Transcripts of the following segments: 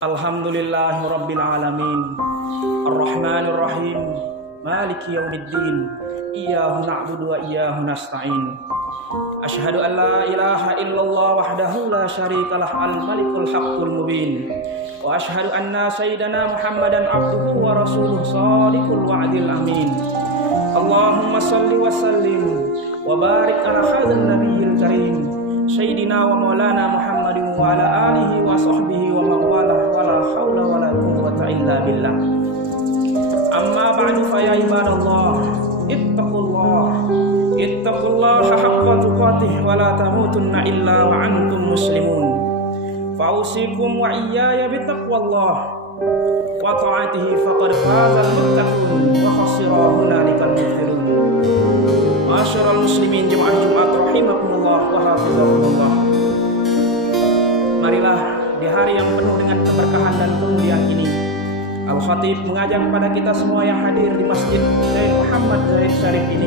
Alhamdulillahi Rabbil Alamin Ar-Rahmanir Rahim Maliki Yawmiddin Iyyahu na'budu wa iyyahu nasta'in Asyhadu an la ilaha illallah wahdahu la syarikalah al-malikul haqqul mubin Wa asyhadu anna sayyidana Muhammadan abduhu wa rasuluh shadiqul wa'dil amin Allahumma salli wa sallim wa barik ala hadzal nabiyil karim Sayyidina wa maulana Muhammadin wa ala alihi wa sahbihi wa mawala wa la hawla wa la quwwata illa billah. Amma ba'du fa ya ibadallah ittaqullaha haqqa tuqatih wa la tamutunna illa wa antum muslimun. Fa'usikum wa iyaya bittaqwallah wa ta'atihi faqad fazal muttaqun wa khasira hunalikal muflihun. Ma'asyiral muslimin jemaah Jumat rahimakumullah wa hafizakumullah. Marilah di hari yang penuh dengan keberkahan dan kemuliaan ini, Al-Khatib mengajak kepada kita semua yang hadir di Masjid Zaid Muhammad Zaid Syarif ini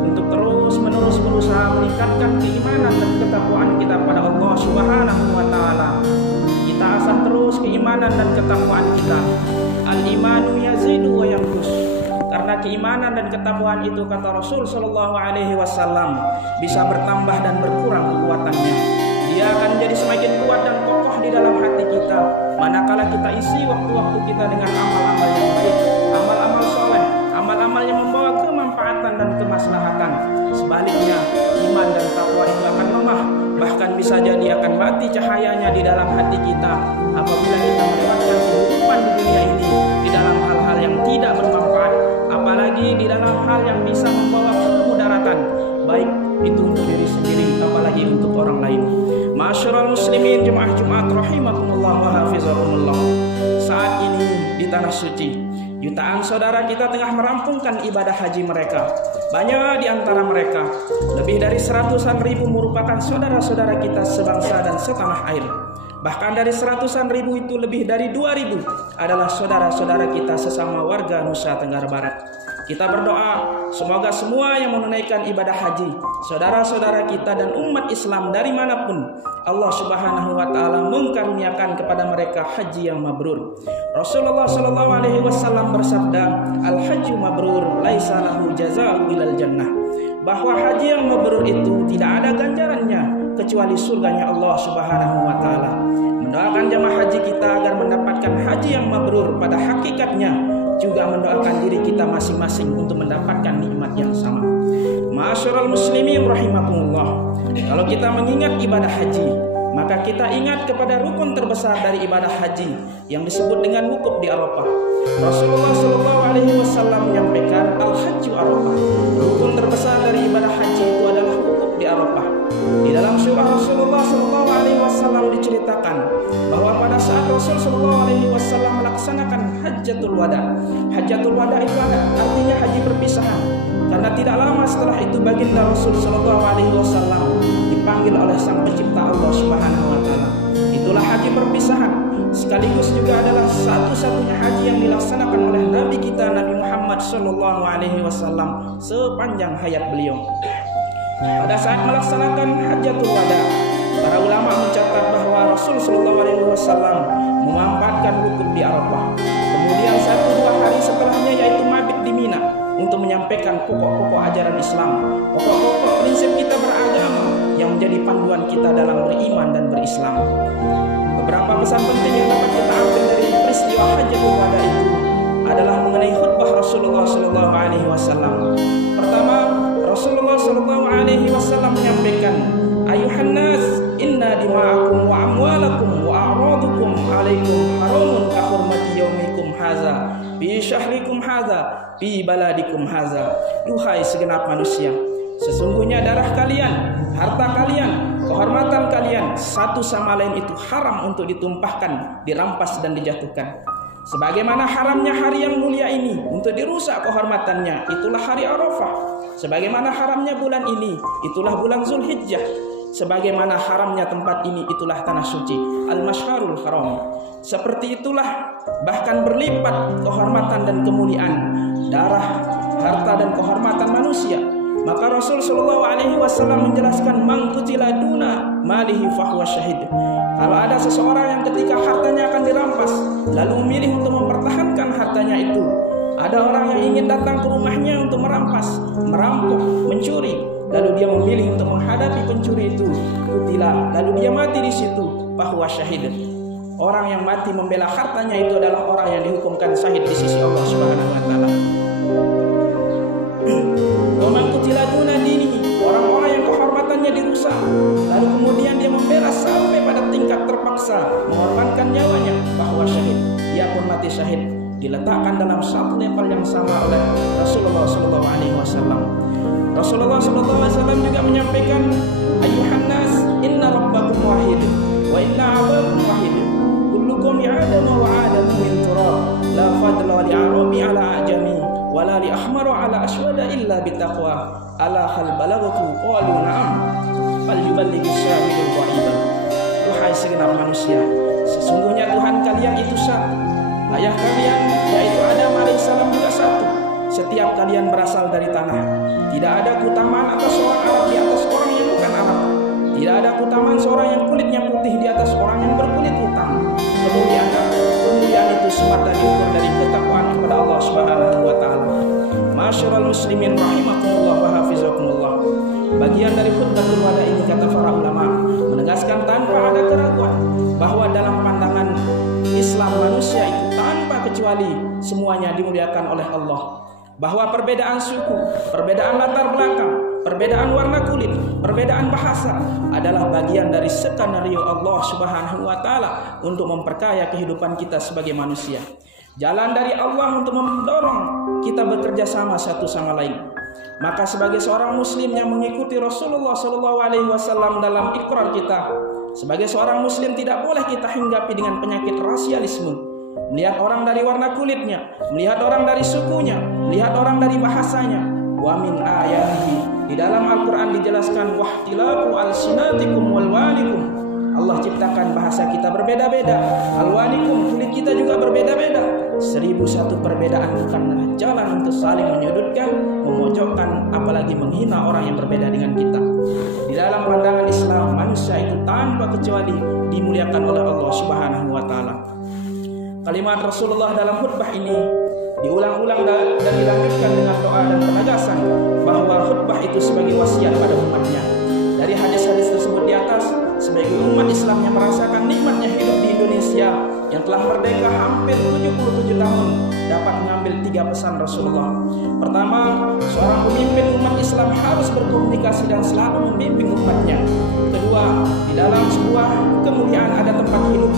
untuk terus-menerus berusaha meningkatkan keimanan dan ketakwaan kita pada Allah Subhanahu wa taala. Kita asah terus keimanan dan ketakwaan kita. Al-imanu yazidu wa yanqus. Karena keimanan dan ketakwaan itu, kata Rasul Shallallahu Alaihi Wasallam, bisa bertambah dan berkurang kekuatannya. Dia akan menjadi semakin kuat dan kokoh di dalam hati kita manakala kita isi waktu-waktu kita dengan amal-amal yang baik, amal-amal soleh, amal-amal yang membawa kemanfaatan dan kemaslahatan. Sebaliknya, iman dan takwa itu akan lemah, bahkan bisa jadi akan mati cahayanya di dalam hati kita apabila kita melewatkan kehidupan di dunia ini di dalam hal-hal yang tidak bermanfaat, apalagi di dalam hal yang bisa membawa kemudaratan, baik itu untuk diri sendiri apalagi untuk orang lain. Ma'asyiral muslimin jemaah Jumat rahimakumullah wa hafizakumullah. Saat ini di tanah suci, jutaan saudara kita tengah merampungkan ibadah haji mereka. Banyak di antara mereka, lebih dari 100-an ribu merupakan saudara-saudara kita sebangsa dan setanah air. Bahkan dari 100-an ribu itu lebih dari 2.000 adalah saudara-saudara kita sesama warga Nusa Tenggara Barat. Kita berdoa semoga semua yang menunaikan ibadah haji, saudara-saudara kita dan umat Islam dari manapun, Allah Subhanahu wa taala mengkaruniakan kepada mereka haji yang mabrur. Rasulullah Shallallahu Alaihi Wasallam bersabda, al-hajju mabrur laisa lahu jazaa'u ilal jannah. Bahwa haji yang mabrur itu tidak ada ganjarannya kecuali surganya Allah Subhanahu wa taala. Mendoakan jamaah haji kita agar mendapatkan haji yang mabrur pada hakikatnya, juga mendoakan diri kita masing-masing untuk mendapatkan nikmat yang sama. Ma'asyiral muslimin rahimakumullah. Kalau kita mengingat ibadah haji, maka kita ingat kepada rukun terbesar dari ibadah haji yang disebut dengan wukuf di Arafah. Rasulullah Shallallahu Alaihi Wasallam menyampaikan al-hajju Arafah. Rukun terbesar dari ibadah haji itu adalah wukuf di Arafah. Di dalam surah Rasulullah Shallallahu Alaihi Wasallam diceritakan bahwa pada saat Rasul Shallallahu Alaihi Wasallam melaksanakan Hajjatul Wada. Hajjatul Wada itu artinya haji perpisahan. Karena tidak lama setelah itu baginda Rasul Shallallahu Alaihi Wasallam dipanggil oleh Sang Pencipta Allah Subhanahu Wa Taala. Itulah haji perpisahan. Sekaligus juga adalah satu-satunya haji yang dilaksanakan oleh Nabi kita Nabi Muhammad Shallallahu Alaihi Wasallam sepanjang hayat beliau. Pada saat melaksanakan Hajjatul Wada, para ulama mencatat bahwa Rasul Shallallahu Alaihi Wasallam memanfaatkan wukuf di Arafah. Kemudian 1-2 hari setelahnya yaitu mabit di Mina untuk menyampaikan pokok-pokok ajaran Islam, pokok-pokok prinsip kita beragama yang menjadi panduan kita dalam beriman dan berislam. Beberapa pesan penting yang dapat kita ambil dari peristiwa Hajjatul Wada itu adalah mengenai khutbah Rasulullah Shallallahu Alaihi Wasallam. Pertama, Rasulullah Shallallahu Alaihi Wasallam menyampaikan, ayuhan nas, inna dima'akum wa amwalakum wa a'radukum alaikum haramun ka hurmati yaumikum haza fi syahrikum haza fi baladikum haza. Duhai segenap manusia, sesungguhnya darah kalian, harta kalian, kehormatan kalian satu sama lain itu haram untuk ditumpahkan, dirampas dan dijatuhkan. Sebagaimana haramnya hari yang mulia ini untuk dirusak kehormatannya, itulah hari Arafah. Sebagaimana haramnya bulan ini, itulah bulan Zulhijjah. Sebagaimana haramnya tempat ini, itulah tanah suci, Al-Mash'arul Haram. Seperti itulah bahkan berlipat kehormatan dan kemuliaan darah, harta dan kehormatan manusia. Maka Rasul Shallallahu Alaihi Wasallam menjelaskan, man qutila duna malihi fahuwa syahid. Kalau ada seseorang yang ketika hartanya akan dirampas lalu memilih untuk mempertahankan hartanya itu. Ada orang yang ingin datang ke rumahnya untuk merampas, merampok, mencuri, lalu dia memilih untuk menghadapi pencuri itu. Kutila, lalu dia mati di situ. Bahwa syahid. Orang yang mati membela hartanya itu adalah orang yang dihukumkan syahid di sisi Allah Subhanahu wa taala. Wa man qutila duna dinihi, orang-orang yang kehormatannya dirusak, lalu kemudian dia membela sampai pada tingkat terpaksa mengorbankan nyawanya, bahwa syahid. Dia pun mati syahid, diletakkan dalam satu level yang sama oleh Rasulullah sallallahu alaihi wasallam. Rasulullah sallallahu alaihi wasallam juga menyampaikan, "Ayyuhan nas, inna rabbakum wahid wa inna abakum wahid. Kullukum ya'lamu wa 'adamu min turab. La fadla li 'arabi 'ala ajami, wa la li ahmar 'ala aswada illa bitaqwa. Ala hal balagatu qalu na'am. Fal yuballigh syahidul ghaib." Wahai segenap manusia, sesungguhnya Tuhan kalian itu satu. Ayah kalian yaitu Adam alaihissalam juga satu. Setiap kalian berasal dari tanah. Tidak ada keutamaan atas orang Arab di atas orang yang bukan Arab. Tidak ada keutamaan seorang yang kulitnya putih di atas orang yang berkulit hitam. Kemudian itu semata diukur dari ketakwaan kepada Allah Subhanahu wa taala. Masyarul muslimin rahimakumullah wa hafizakumullah. Bagian dari khutbatul wada ini, kata para ulama, menegaskan tanpa ada keraguan bahwa dalam pandangan Islam manusia itu tanpa kecuali semuanya dimuliakan oleh Allah. Bahwa perbedaan suku, perbedaan latar belakang, perbedaan warna kulit, perbedaan bahasa adalah bagian dari skenario Allah Subhanahu wa taala untuk memperkaya kehidupan kita sebagai manusia. Jalan dari Allah untuk mendorong kita bekerja sama satu sama lain. Maka sebagai seorang muslim yang mengikuti Rasulullah SAW dalam ikrar kita, sebagai seorang muslim tidak boleh kita hinggapi dengan penyakit rasialisme. Melihat orang dari warna kulitnya, melihat orang dari sukunya, melihat orang dari bahasanya. Wa min ayatihi, di dalam Al-Quran dijelaskan, wahtilafu alsinatikum walwanikum. Allah ciptakan bahasa kita berbeda-beda, alwanikum, kulit kita juga berbeda-beda. 1001 perbedaan bukanlah jalan untuk saling menyudutkan, memojokkan, apalagi menghina orang yang berbeda dengan kita. Di dalam pandangan Islam, manusia itu tanpa kecuali dimuliakan oleh Allah Subhanahu wa taala. Kalimat Rasulullah dalam khutbah ini diulang-ulang dan dilanjutkan dengan doa dan penegasan bahwa khutbah itu sebagai wasiat pada umatnya. Dari hadis-hadis tersebut di atas, sebagai umat Islam yang merasakan nikmatnya hidup di Indonesia yang telah merdeka hampir 77 tahun, dapat mengambil 3 pesan Rasulullah. Pertama, seorang pemimpin umat Islam harus berkomunikasi dan selalu membimbing umatnya. Kedua, di dalam sebuah kemuliaan ada tempat hidup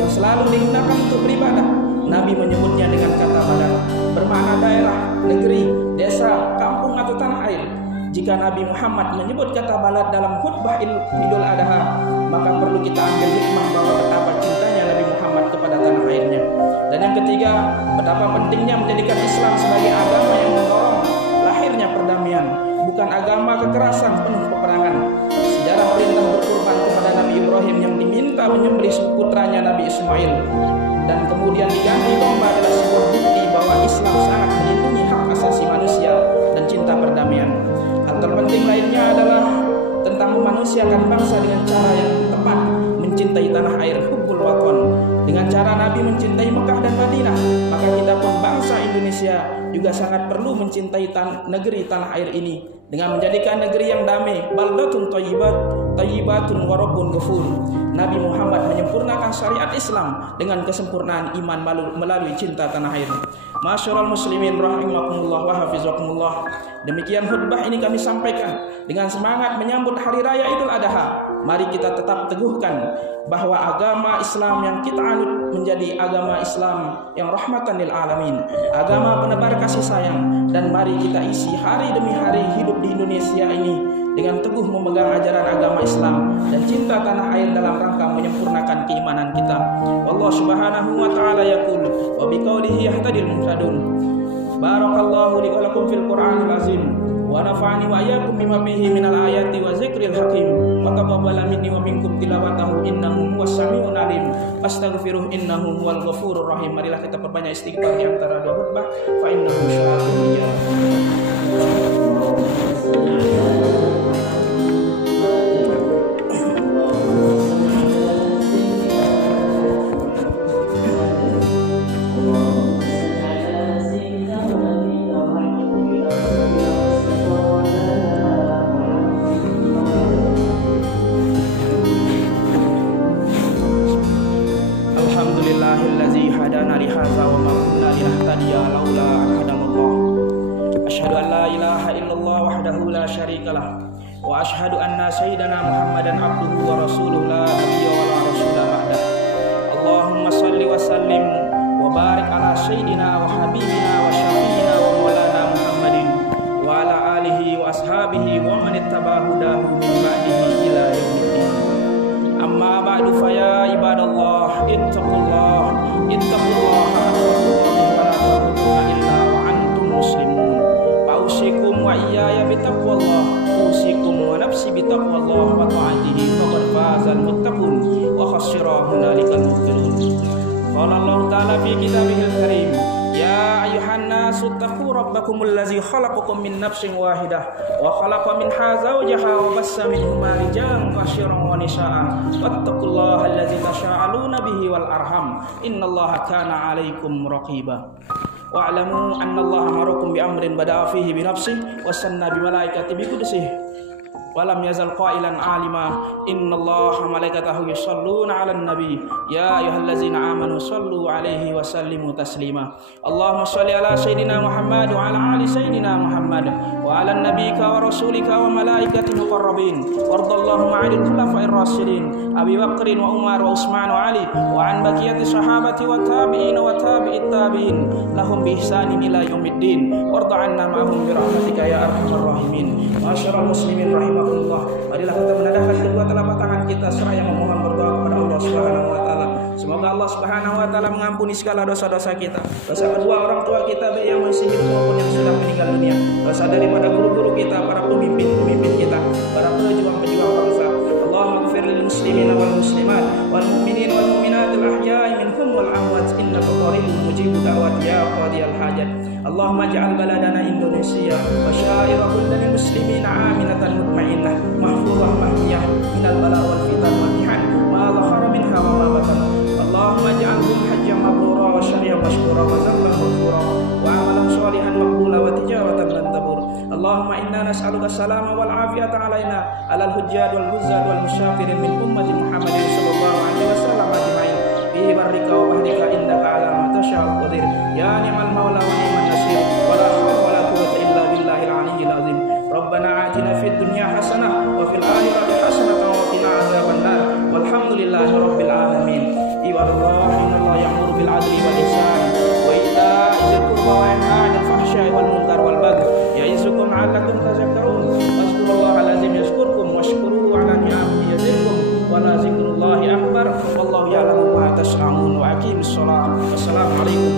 yang selalu digunakan untuk beribadah. Nabi menyebutnya dengan kata balad, bermakna daerah, negeri, desa, kampung atau tanah air. Jika Nabi Muhammad menyebut kata balad dalam khutbah Idul Adha, maka perlu kita ambil hikmah bahwa betapa cintanya Nabi Muhammad kepada tanah airnya. Dan yang ketiga, betapa pentingnya menjadikan Islam sebagai agama yang mendorong lahirnya perdamaian, bukan agama kekerasan penuh peperangan. Sejarah perintah berkurban kepada Nabi Ibrahim yang diminta menyembelih putranya Nabi Ismail dan kemudian diganti domba adalah sebuah bukti bahwa Islam sangat melindungi hak asasi manusia dan cinta perdamaian. Hal terpenting lainnya adalah tentang memanusiakan bangsa dengan cara yang tepat, mencintai tanah air, hubbul waton. Dengan cara Nabi mencintai Mekah dan Madinah, maka kita pun bangsa Indonesia juga sangat perlu mencintai negeri tanah air ini dengan menjadikan negeri yang damai, baldatun thayyibatun wa rabbun ghafur. Nabi Muhammad menyempurnakan syariat Islam dengan kesempurnaan iman melalui cinta tanah air. Masyarul muslimin rahimakumullah wa hafizakumullah. Demikian khutbah ini kami sampaikan dengan semangat menyambut hari raya Idul Adha. Mari kita tetap teguhkan bahwa agama Islam yang kita anut menjadi agama Islam yang rahmatan lil alamin, agama penebar kasih sayang, dan mari kita isi hari demi hari hidup di Indonesia ini dengan teguh memegang ajaran agama Islam dan cinta tanah air dalam rangka menyempurnakan keimanan kita. Wallahu subhanahu wa ta'ala yaqul wa biqaulihi yahtadil muhtadun. Barakallahu li wa lakum fil Qur'anil azim wa nafa'ani wa iyyakum bima fihi minal ayati wa zikril hakim wa taqabbala minni wa minkum tilawatahu innahu huwas samiul alim. Astaghfiruh innahu huwal ghafurur rahim. Marilah kita perbanyak istighfar di antara dua khutbah fa innahu syafi'un ijabah. Alhamdulillahillazi hadana li hadza wa ma kunna linahtadiya laula an hadanallah. Asyhadu an la ilaha illallah wahdahu la syarikalah wa asyhadu anna sayyidana Muhammadan abduhu wa rasuluhu la nabiyya wa la rasula ba'da. Allahumma shalli wa sallim wa barik ala sayyidina wa habibina wa syafiina wa maulana Muhammadin wa ala alihi wa ashabihi wa man ittaba hudahu min ba'dihi ila yaumiddin. Amma ba'du fa ya ibadallah ittaqullah haqqa tuqatih wa la tamutunna illa wa antum muslimun. Fausikum wa iyaya bitaqwallah, usikum wa nafsi bitaqwallah wa ta'atihi faqad fazal muttaqun wa khasira hunalikal mubtilun. Qala Allah ta'ala fi kitabihil karim, ya ayyuhan nasu taqu rabbakumul ladzi khalaqakum min nafsin wahidah wa khalaqa minha zawjaha wa bassa minhuma rijalan katsiran wa nisaan wattaqullaha alladzi tasaaluna bihi wal arham innallaha kana 'alaikum raqiba. Wa'lamu annallaha amarakum bi amrin bada'a fihi bi nafsihi wa sanna bi malaikati bi qudsihi walam yazal qailan alima innallaha malaikatahu yusholluna 'alan nabi ya ayyuhallazina amanu shallu 'alaihi wa sallimu taslima. Allahumma shalli ala sayidina Muhammad wa ala ali sayidina Muhammad wa ala nabiyyika wa rasulika wa malaikatil muqarrabin wardallahu 'anil khulafa'ir rasyidin Abi Bakrin wa Umar wa Utsman wa Ali wa an baqiyati sahabati wa tabi'in wa tabi'it tabi'in lahum bi ihsanin ila yaumiddin warda 'anna ma'hum bi rahmatika ya arhamar rahimin. Ma'asyiral muslimin rahimakumullah, marilah kita menadahkan kedua telapak tangan kita seraya memohon berdoa kepada Allah Subhanahu wa taala. Semoga Allah Subhanahu wa taala mengampuni segala dosa-dosa kita, dosa kedua orang tua kita baik yang masih hidup maupun yang sudah meninggal dunia, dosa daripada guru-guru kita, para pemimpin-pemimpin kita, para pejuang-pejuang bangsa. Allahumma ighfir lil muslimina wal muslimat wal mu'minin wal mu'minat al ahya'i minhum wal amwat innaka qaribun mujibud da'wat ya qadiyal hajat. Allahumma ij'al baladana Indonesia wa syaira kullil muslimin aminatan mutmainnah mahfuzah mahdiyah minal bala wal fitan wal mihan ma dhahara minha wa ma batan. Allahumma ij'alhum hajjan mabrura wa syari'an mashkura wa zamban maghfura wa amalan shalihan maqbula wa tijaratan lan tabur. Allahumma inna nas'aluka salama wal afiyata alaina alal hujjaj wal huzzat wal musyafirin min ummati Muhammadin sallallahu alaihi wasallam ajma'in bi barrika wa bahrika innaka ala ma tasha'u qadir ya ni'mal maula wa ni'man nasir wa la hawla wa la quwwata illa billahil aliyyil azim. Rabbana atina fid dunya hasanah wa fil akhirati hasanah wa qina adzabannar walhamdulillahi rabbil alamin. Ibadallah innallaha ya'muru bil 'adli wal ihsan wa ita'i dzil qurba wa yanha 'anil fahsya'i wal munkar wal baghi ya'izukum 'allakum tadhakkarun. Fazkurullahal azim yazkurkum washkuruhu 'ala ni'amihi yazidkum wa la dzikrullahi akbar wallahu ya'lamu ma tasna'un wa aqimis shalah. Wassalamu alaikum